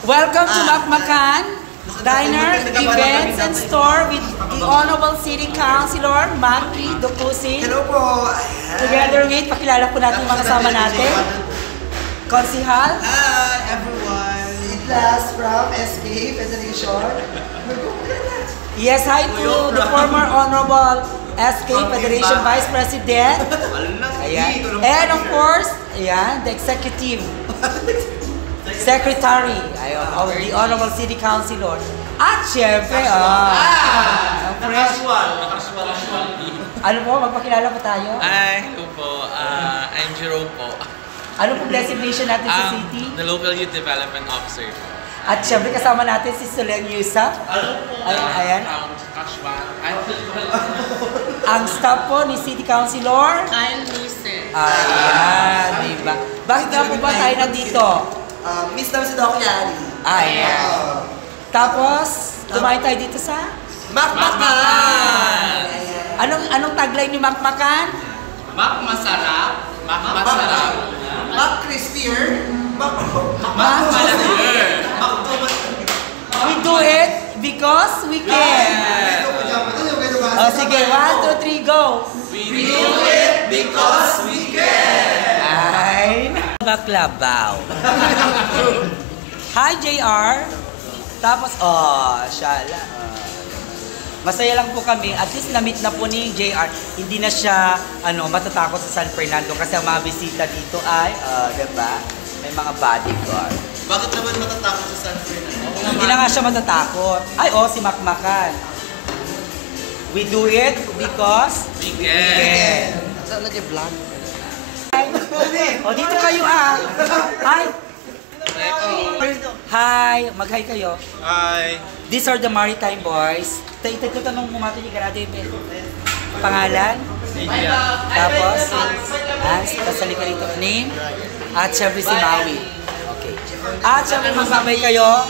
Welcome to Makmakan Diner, Events and Store with the Honorable City Councilor, Maki Dukusing. Hello po! Together with, pakilala po natin yung mga kasama natin. Konsihal. Hi everyone! Idlas from SK Federation. Yes, hi to the former Honorable SK Federation Vice President. Ayan. And of course, ayan, the Executive Secretary of the Honorable City Councilor. At syempre, ano po, magpakilala po tayo? Hi, hello po. I'm Jerome po. Ano pong designation natin sa city? The Local Youth Development Officer. At syempre kasama natin si Solen Yusa. Hello po. Ayan. Ang staff po ni City Councilor. Kyle Luce. Ayan, diba? Bakit nga po ba tayo nandito? Miss namin si Doc Yari. Ayan. Tapos, kumain tayo dito sa? Makmakan! Anong tagline ni Makmakan? Mak masarap. Mak masarap. Mak crispier. Mak Malagir. We do it because we can. Sige, 1, 2, 3, go! We do it because we can! Ay, Baklabaw. Hi, JR. Tapos, shala. Masaya lang po kami. At least na-meet na po ni JR. Hindi na siya matatakot sa San Fernando kasi ang mga bisita dito ay, diba? May mga bodyguard. Bakit naman matatakot sa San Fernando? Hindi na nga siya matatakot. Ay, si Makmakan. We do it because We can. Saan nag-vlog? dito kayo Hi. Hi, mag-hi kayo. Hi. These are the Maritime Boys. Tanong mo natin yung karate pangalan. Tapos, kasalika rito. Name. At syempre si Maui. Okay. At syempre magbabay kayo.